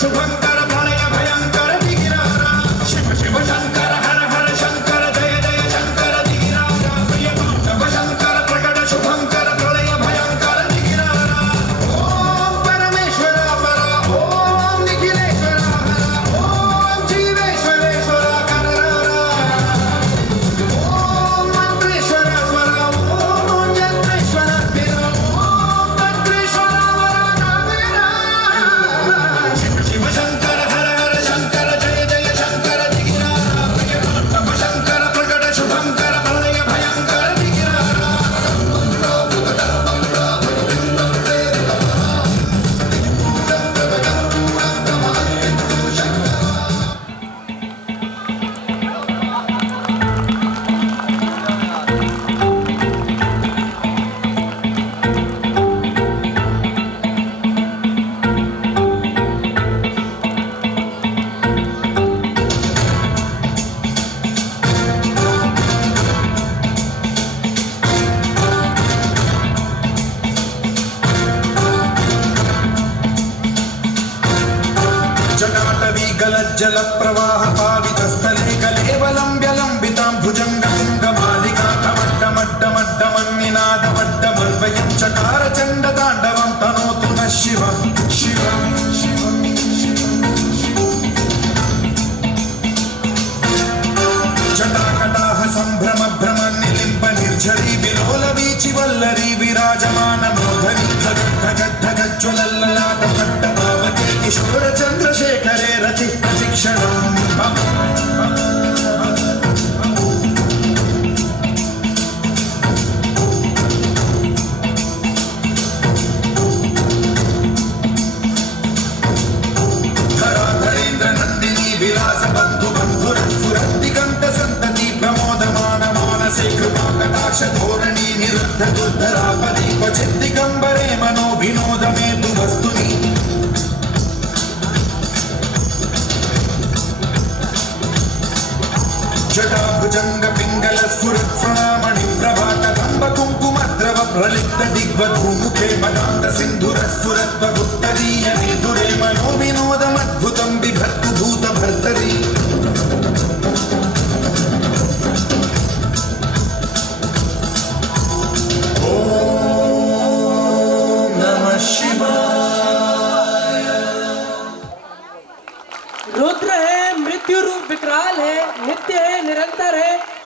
शुभंकर प्रलय भयंकर दिगिरारा शिव शिव शंकर हर हर शंकर जय जय शंकर दिगिरारा प्रिय तांडव शंकर प्रकट शुभंकर प्रलय भयंकर दिगिरारा ओम परमेश्वर पर ओम निखिलेश्वर हर ओम जीवेश्वरेश्वर कररारा ओम मंत्रेश्वर स्वर ओम यंत्रेश्वर स्थिर ओम तंत्रेश्वर वर कावेरा शिव शिव शंकर हर हर शंकर जय जय शंकर दिगिरारा प्रिय तांडव शंकर प्रकट शुभंकर प्रलय भयंकर दिगिरारा जटाटवी गलज्जल प्रवाह पावितस्थले कलेवलं व्यलम्बितां भुजङ्गतुङ्गमालिका कमड्डमड्डमड्डमन्निनादमड्डमर्वयं चकार चण्डताण्डवं तनोतु नः शिवं शिवं शिवं जटाकटाह सम्भ्रम भ्रम निलिम्ब निर्झरी विलोल वीचि वल्लरी विराजमान मोधनी धग धग धगज्ज्वलल्ललाट पट्ट पावके किशोर चन्द्रशेखरे रचि प्रशिक्षणं धराधरेन्द्र नन्दिनी विलास बन्धु बन्धुरस्फुरद्दिगन्त सन्तति प्रमोदमान मानसे कृपा कटाक्ष धोरणी निरुद्ध दुर्धरापदि क्वचित् दिगम्बरे मनो विनोद मे तु वस्तुनि जटाभुजंग पिंगल स्फुरत्प्रणामणि प्रभात कंब कुंकुमद्रव प्रलिप्त दिग्वधूमुखे मदान्त सिन्धुर स्फुरत्वगुप्तरीय विदुरे मनो विनोदमद्भुतं बिभर्तु भूत भर्तरी ओम नमः शिवाय। रुद्र है, मृत्यु रूप विकराल है, नित्य है, निरंतर है।